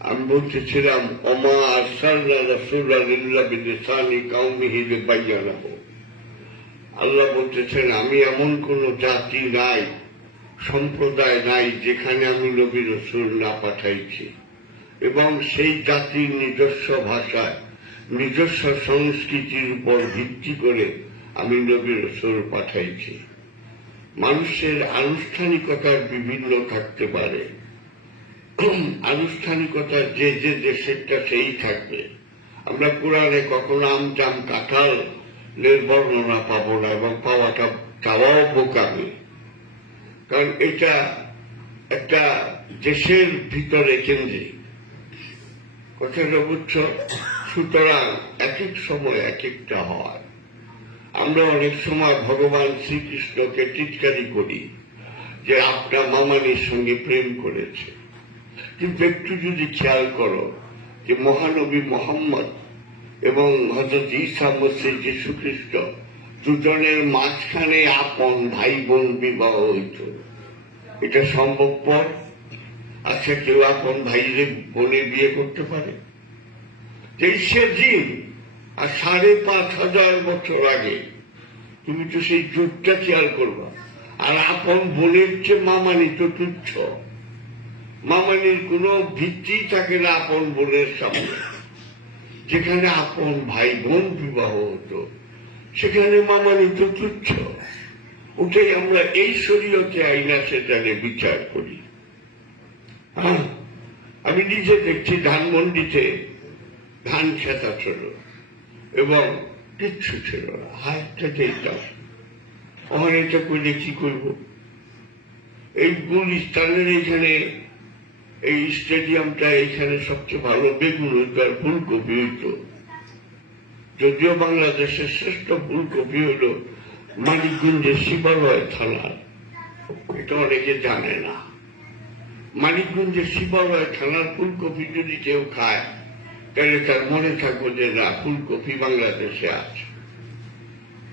আমি বলতেছিলাম অমা আসাল্লা রসুল্লাহ বিদেশানি কাউমিহি বাইয়ানাহ আল্লাহ বলতেছেন, আমি এমন কোন জাতি নাই, সম্প্রদায় নাই যেখানে আমি নবী রসুল না পাঠাইছি। এবং সেই জাতির নিজস্ব ভাষায়, নিজস্ব সংস্কৃতির উপর ভিত্তি করে আমি নবী রসুল পাঠাইছি। মানুষের আনুষ্ঠানিকতার বিভিন্ন থাকতে পারে। আনুষ্ঠানিকতা যে যে দেশেরটা সেই থাকবে। আমরা কোরআনে কখনো আম, জাম, কাঁঠাল বর্ণনা পাবো না এবং পাওয়াটা চাওয়াও বোকামি কারণ এটা একটা দেশের ভিতরে কেন্দ্রিক। কথাটা বুঝছ? সুতরাং এক এক সময় এক একটা হয়। আমরা অনেক সময় ভগবান শ্রীকৃষ্ণকে টিটকারি করি যে আপনার মামানির সঙ্গে প্রেম করেছে। কিন্তু একটু যদি খেয়াল করো যে মহানবী মোহাম্মদ এবং হজরত ঈসা মসিদ যীশু খ্রিস্ট দুজনের মাঝখানে আপন ভাই বোন বিবাহ হইত। এটা সম্ভবপর আচ্ছা কেউ আপন ভাইরে বোনে বিয়ে করতে পারে? তেইশে দিন আর সাড়ে পাঁচ হাজার বছর আগে, তুমি তো সেই যুগটা খেয়াল করবা। আর আপন বোনের চেয়ে মামানি তো তুচ্ছ। মামানির কোনো ভিত্তি থাকে না আপন বোনের সামনে। যেখানে আপন ভাই বোন বিবাহ হতো, সেখানে মামানি তো তুচ্ছ। ওটাই আমরা এই শরীয়তে আইনা সেটানে বিচার করি। আমি নিজে দেখছি ধানমন্ডিতে ধান খেতা ছিল এবং কিচ্ছু ছিল না। আমার এটা করলে কি করব? এই গুলিস্তানের এখানে এই স্টেডিয়ামটা এখানে সবচেয়ে ভালো, বেগুন হইতো আর ফুলকপি হইতো। যদিও বাংলাদেশের শ্রেষ্ঠ ফুলকপি হইল মানিকগঞ্জের শিবালয় থানা এটা অনেকে জানে না। মানিকগঞ্জের শিবালয় থানার ফুলকপি যদি কেউ খায়, তাহলে তার মনে থাকব যে, না, ফুলকপি বাংলাদেশে আছে।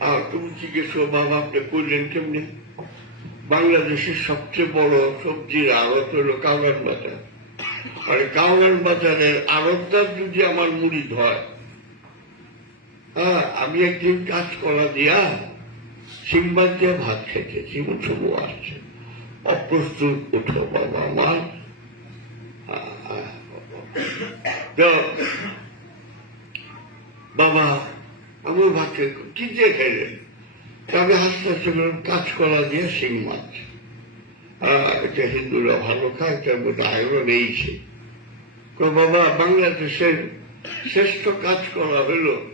আর তুমি জিজ্ঞেস বাবা, আপনি করলেন কেমনি? বাংলাদেশের সবচেয়ে বড় সবজির আড়ত হলো কাউরান বাজার। আর কাউরান বাজারের আড়তদার যদি আমার মুড়ি ধয় হ্যাঁ আমি একদিন কাজ করা দিয়া সিংবাদ দিয়ে ভাত খেতেছি উঠব আসছে। অপ্রস্তুত, উঠো বাবা আমার। বাবা আমি ভাবছি কি দিয়ে খেলেন হাসতে বললাম, কাজ করা দিয়ে শিং মাছ। এটা হিন্দুরা ভালো খায় তার মধ্যে আয়রন এইছে। তো বাবা বাংলাদেশের শ্রেষ্ঠ কাজ করা হলো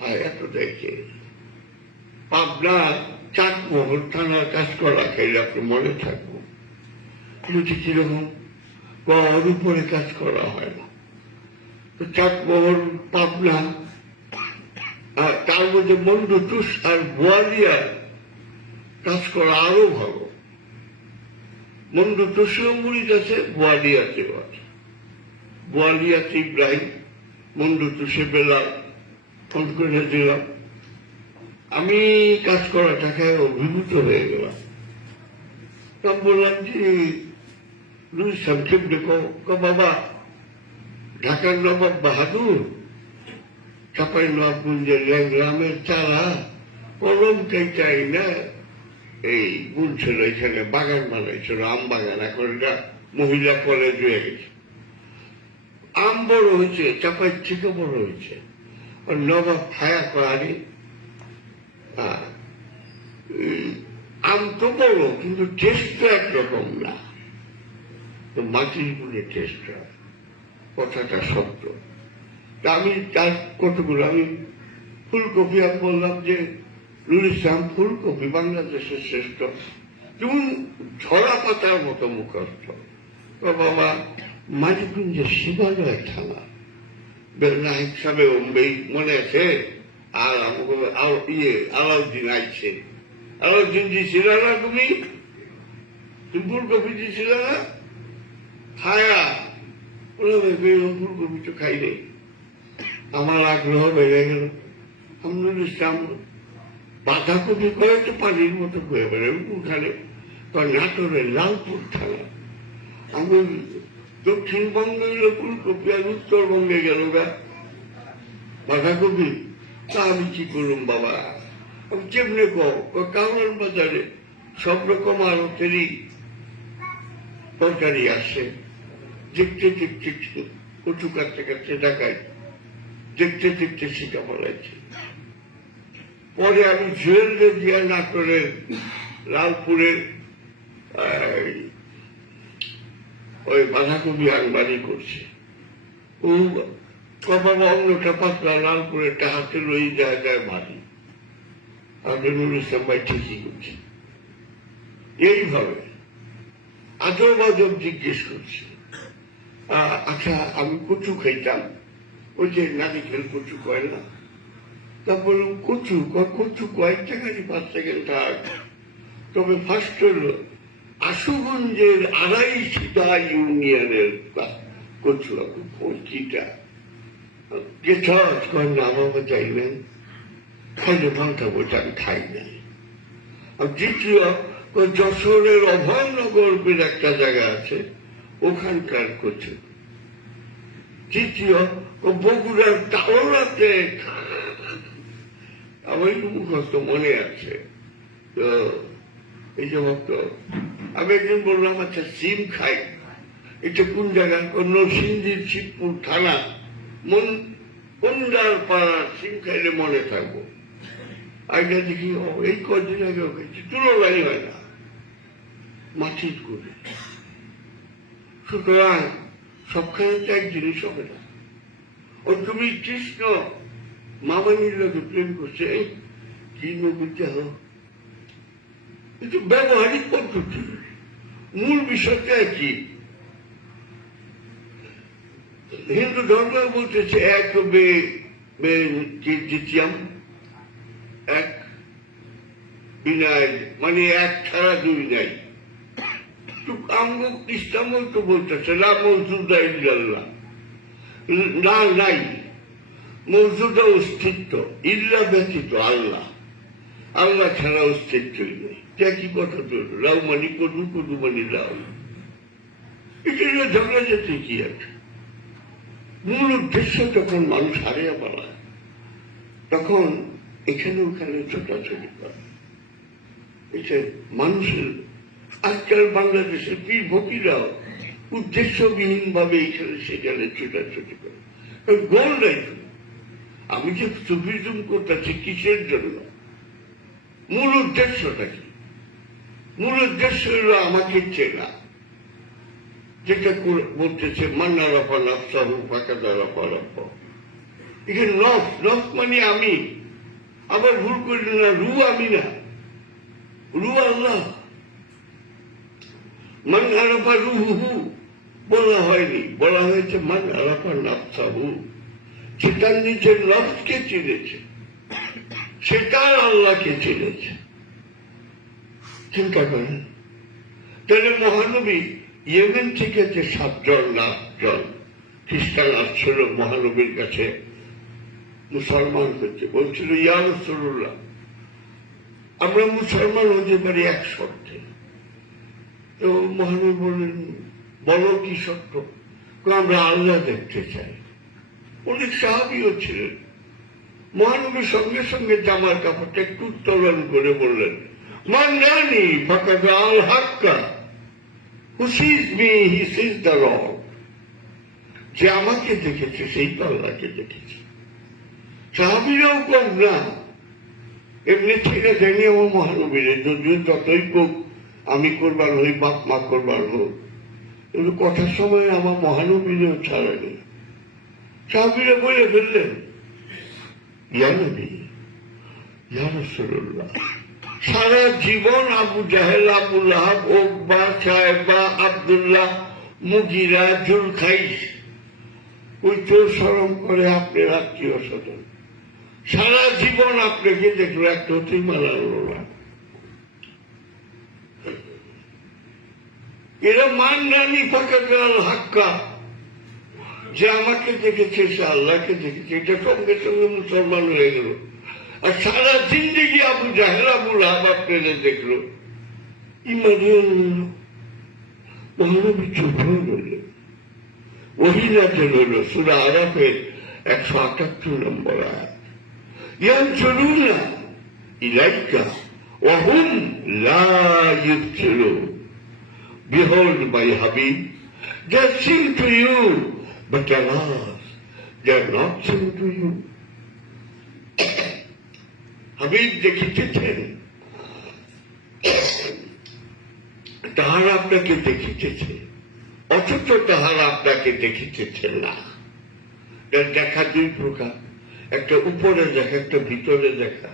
আর এত দেখে। পাবনা চাকমোহর থানার কাজ করা খাইলে আপনি মনে থাকব। বুঝি কীরকম? গড় উপরে কাজ করা হয় না। তো চাকমোহর পাবনা আর তার মধ্যে মন্ডতুষ আর বোয়ালিয়ার কাজ করা আরও ভালো। মন্ডতুষেও মুড়িদ আছে বোয়ালিয়াতেও আছে। বোয়ালিয়াতে ইব্রাহিম মন্ডতুষে বেলাল ফোন করে দিলাম। আমি কাজ করা টাকায় অভিভূত হয়ে গেলাম। তখন বললাম যে, লুই সংক্ষেপ দেখো। বাবা, ঢাকার নবাব বাহাদুর চাপাই নবাবগঞ্জের গ্রামের চারা কলমটাই চাই না। এই বুনছিল এখানে বাগান বানাইছিল আম বাগান। এখন এটা মহিলা কলেজ হয়ে গেছে। আম বড় হয়েছে চাপাই থেকে বড় হয়েছে। আর নবাব ছায়া করে হ্যাঁ, আম তো বড় কিন্তু টেস্ট তো একরকম না। মাটির গুণে টেস্ট হয়। কথাটা সত্য। আমি তার কতগুলো? আমি ফুলকপি আর বললাম যে নুর ইসলাম ফুলকপি বাংলাদেশের শ্রেষ্ঠ। যেমন ঝরা পাতার মতো মুখস্থ। তো বাবা মানিকগঞ্জের শিবালয় থানা। হিসাবে ওম্বেই মনে আছে? আর আমাকে আর ইয়ে আলাউদ্দিন আইছে। আলাউদ্দিন দিছিল না তুমি? তুমি ফুলকপি দিছিল না? খায়া। ফুলকপি তো খাই নেই আমার আগ্রহ বেড়ে গেল। আমরুল ইসলাম বাঁধাকপি তো পানির মতো করে বেড়ে উঠালে তো নাটোরের লালপুর থানা। আমি দক্ষিণবঙ্গে এলো ফুলকপি আর উত্তরবঙ্গে গেল বাঁধাকপি? তা আমি কি করুম বাবা? আমি কেমনে কও? বাজারে সব রকম আড়তেরই তরকারি আসে। দেখতে দেখতে, কচু কাটতে কাটতে দেখায়। দেখতে দেখতে সেটা বলাইছে পরে আমি জুয়েলরে দিয়া না করে লালপুরের ওই বাঁধাকপি আনবানি করছে। ও কবার অন্যটা পাতলা লালপুরেরটা হাতে রয়ে যায় যায় বাড়ি আমি নুর ইসলাম ভাই ঠিকই করছি। এইভাবে আজব আজব জিজ্ঞেস করছে। আচ্ছা আমি কচু খাইতাম। ওই যে নারিকেল কচু কয় না? তারপর কচু কয় কচু কয়েক টাকারই পাঁচ সেকেন্ড থাক? তবে ফার্স্ট হল, আশুগঞ্জের আড়াই সিধা ইউনিয়নের কা- কচু আমি কচিটা গেছ কয় না বাবা চাইবেন খাইলে ভাঙটা বলছে আমি খাই না আর দ্বিতীয় যশোরের অভয়নগর একটা জায়গা আছে, ওখানকার কচু তৃতীয় বগুড়ার তাওলাতে আমার একটু মুখস্থ মনে আছে তো এই যে ভক্ত আমি একদিন বললাম আচ্ছা সিম খাই এটা কোন জায়গা সিন্ধির শিবপুর থানা মন মন্দার পাড়ার সিম খাইলে মনে থাকব আইটা দেখি এই কদিন আগে খেয়েছি তুলনাই হয় না মাটির করে সুতরাং সবখানে তো এক জিনিস হবে না ও তুমি কৃষ্ণ মামানির লোকে প্রেম করছে এই কি নবীতে হো কিন্তু ব্যবহারিক পদ্ধতি মূল বিষয়টা কি হিন্দু ধর্ম বলতেছে এক দ্বিতীয়ম এক বিনয় মানে এক ছাড়া দুই নাই তো আঙ্গ ইসলামও তো বলতেছে না মজুদা ইল্লাল্লাহ না নাই মজুদা অস্তিত্ব, ইল্লা ব্যতীত আল্লাহ। আল্লাহ ছাড়া অস্তিত্বই নেই। একই কথা তো রাও মানি কদু কদু মানি রাও এটা ঝগড়া যেতে কি আছে? মূল উদ্দেশ্য যখন মানুষ হারিয়ে পালায় তখন এখানে ওখানে ছোটাছুটি করে। এটা মানুষের, আজকাল বাংলাদেশের পীর ভক্তিরাও উদ্দেশ্যবিহীন ভাবে এখানে সেখানে ছোটাছুটি করে। গোল নাই। আমি যে সুফিজম করতেছি কিসের জন্য? মূল উদ্দেশ্যটা কি? মূল উদ্দেশ্য হলো আমাকে চেনা। যেটা বলতেছে মান্না রফা নফসাহু ফাঁকা রফা রফ এখানে নফ নফ মানে আমি। আবার ভুল করল না, রু আমি না। রু আল্লাহ। মান আরাফা রুহু বলা হয়নি। বলা হয়েছে, মান আরাফা নফসাহু। সে তার নিজের নফকে চিনেছে, সে তার আল্লাহকে চিনেছে? চিন্তা করেন। তাহলে মহানবী ইয়েমেন থেকে যে সাতজন না জন খ্রিস্টান আসছিল মহানবীর কাছে, মুসলমান হচ্ছে, বলছিল, ইয়া রসুল্লাহ আমরা মুসলমান হতে পারি এক শর্তে। তো মহানবী বললেন বলো কি সত্য? আমরা আল্লাহ দেখতে চাই। অনেক সাহাবিও ছিলেন। মহানবীর সঙ্গে সঙ্গে জামার কাপড়টা একটু উত্তোলন করে বললেন মান জানি ফাঁকা আল হাক্কা who sees me he sees the Lord যে আমাকে দেখেছে, সেই তো আল্লাহকে দেখেছে। সাহাবিরাও কম না। এমনি ছেড়ে দেয়নি আমার মহানবীরে, যদিও যতই কোক আমি করবার হই, বাপ মা করবার হোক। কিন্তু কথার সময় আমার মহানবীরেও ছাড়েনি সাহাবিরা বলে ফেললেন সারা জীবন আবু জাহেল, আবু লাহাব, ওকবা সাহেবা আবদুল্লাহ, মুগিরা জুল খাইস ওই চোর সরম করে আপনার আত্মীয় স্বজন সারা জীবন আপনাকে দেখল একটা হতেই মালা হলো না এরা মান রানি ফাঁকা গেল হাক্কা। যে আমাকে দেখেছে, সে আল্লাহকে দেখেছে। এটা সঙ্গে সঙ্গে মুসলমান হয়ে গেল। আর সারা জিন্দগি আবু জাহেল, আবু লাহাব আপনাদের দেখল। চুপ হয়ে সুরা আরফের একশো আটাত্তর নম্বর ইয়ান চলুন ইলাইকা ওহুম লা Behold, my Habib, they sing to you, but alas, they are not sing to you. Habib দেখিতেছেন তাহারা আপনাকে দেখিতেছে অথচ তাহারা আপনাকে দেখিতেছেন না। দেখা দুই প্রকার। একটা উপরে দেখা একটা ভিতরে দেখা।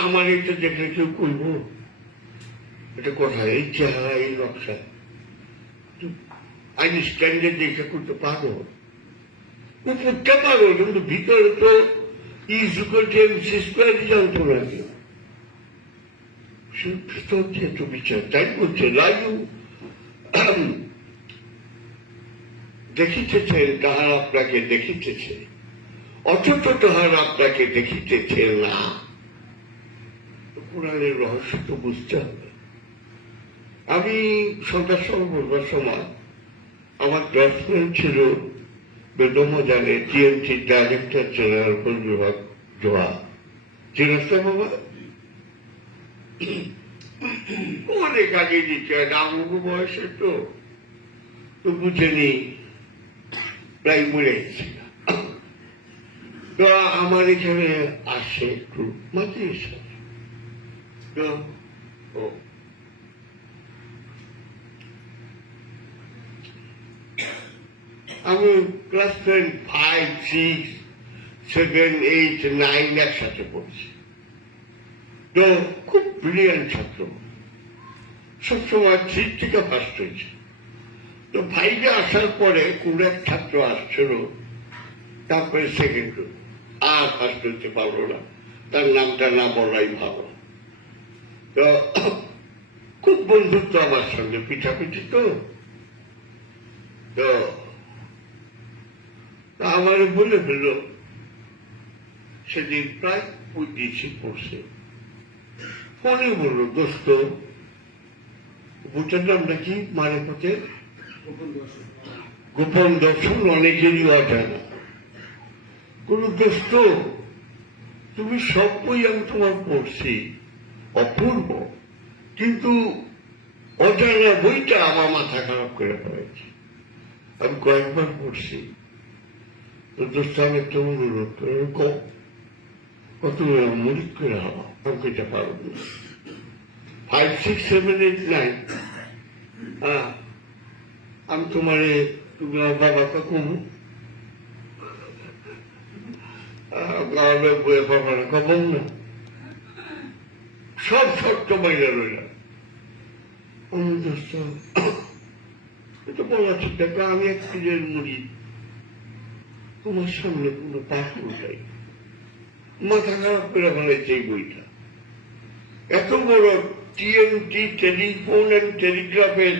আমরা এটা দেখলে কেউ করব এটা কোথায় এই চেহারা, এই নকশা। আইনস্টাইনকে দেখে করতে পারো উপরটা পারো কিন্তু ভিতরে তো জানতো না ভিতর বিচার, তাই বলছে লাজু দেখিতেছেন তাহার আপনাকে দেখিতেছে। অথচ তাহার আপনাকে দেখিতেছে না। কোরআনের রহস্য তো বুঝতে হবে। আমি সন্ধ্যার সময় বলবার সময় আমার ক্লাস ফ্রেন্ড ছিল বেদম জানে টিএমসি ডাইরেক্টর জেনারেল বিভাগ জোয়া বাবা? অনেক আগে দিচ্ছে বয়সে তো তো বুঝেনি, প্রায় মরে তো আমার এখানে আসে একটু, মাঝে তো, ও আমি class ten five six seven eight nine একসাথে পড়ছি। তো খুব ব্রিলিয়ান্ট ছাত্র। সবসময় থ্রি থেকে ফার্স্ট হয়েছে। তো ফাইভে আসার পরে কোন এক ছাত্র আসছিল, তারপরে সেকেন্ড আর ফার্স্ট হতে পারল না। তার নামটা না বলাই ভালো। তো খুব বন্ধুত্ব আমার সঙ্গে, পিঠাপিঠি তো। তো তা আমার বলে ফেলল সেদিন প্রায় পঁচিশে পড়ছে। ফোনে বলল দোস্ত বুটের নামটা কি মানে পথে গোপন দর্শন অনেকেরই অজানা। কোন দোস্ত, তুমি সব বই আমি তোমার পড়ছি, অপূর্ব। কিন্তু অজানা বইটা আমার মাথা খারাপ করে ফেলেছে। আমি কয়েকবার পড়ছি। তো দোস্ত একটা অনুরোধ কম কত করে। হওয়া না five six seven eight nine আমি তোমারে তুমি গাওয়ালে বয়ে না সব শর্ত বাইরে রইলাম আমি এটা বলা ঠিক আমি এক পীরের মুড়ি তোমার সামনে কোনো পাথর উঠাই মাথা খারাপ করে ফেলেছে এই বইটা। এত বড় TMT telephone and টেলিগ্রাফের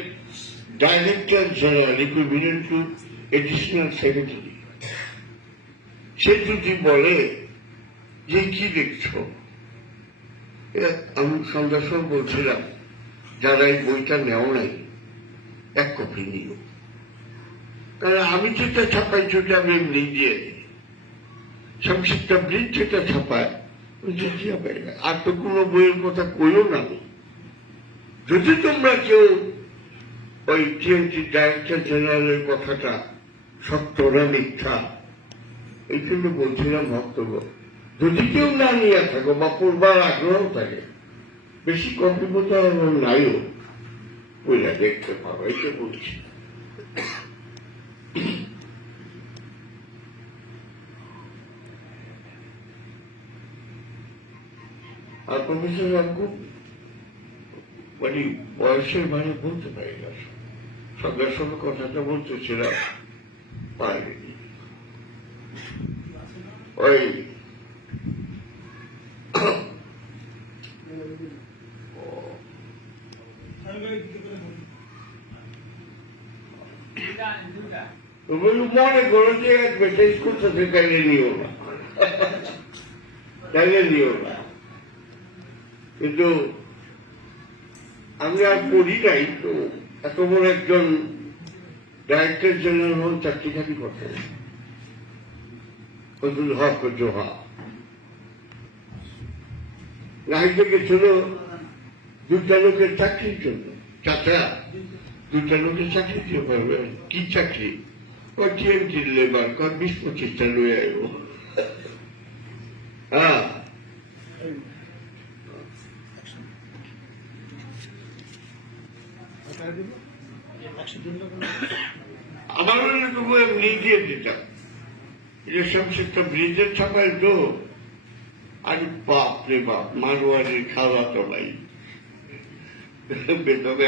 director general equivalent to additional secretary সে যদি বলে যে, কি দেখছ? আমি সন্ধ্যার সময় বলছিলাম, যারা এই বইটা নেও নাই, এক কপি নিও। আমি যেটা ছাপাই সেটা আমি এমনি দিয়ে দিই। সংক্ষিপ্ত ব্রিজ যেটা ছাপায় আর তো কোনো বইয়ের কথা কইও না। যদি তোমরা কেউ ওই টিএমসি ডাইরেক্টর জেনারেলের কথাটা সত্য না মিথ্যা, এই জন্য বলছিলাম বক্তব্য। যদি কেউ না নিয়ে থাকো বা পড়বার আগ্রহ থাকে, বেশি কপি বোঝা নাইও। বইটা দেখতে পাবো এটা বলছি। আর প্রফেসর মানে বয়সের মানে বলতে পারি না। সঙ্গে সঙ্গে কথাটা বলতেছিলাম পারিনি। ওই মনে করো যে স্কুল থেকে তাইলে নিও না। তাইলে নিও না। কিন্তু আমি আর পড়ি নাই তো। এত বড় একজন ডাইরেক্টর জেনারেল হন চাকরি খাবি কত ফজল হক জোহা। রাহিকে গেছিল দুটা লোকের চাকরির জন্য। চাচা দুটা লোকের চাকরি দিয়ে পারবে কি চাকরি? ও টিএমটির লেবার কর বিশ পঁচিশটা লয়ে আইব। হ্যাঁ। আমার মনে তবু এমনি দিয়ে দিতাম। এটা সমস্ত ব্রিজের ছাপাই তো। আরে বাপ রে বাপ মারোয়ারির খাওয়া তো ভাই বেতবে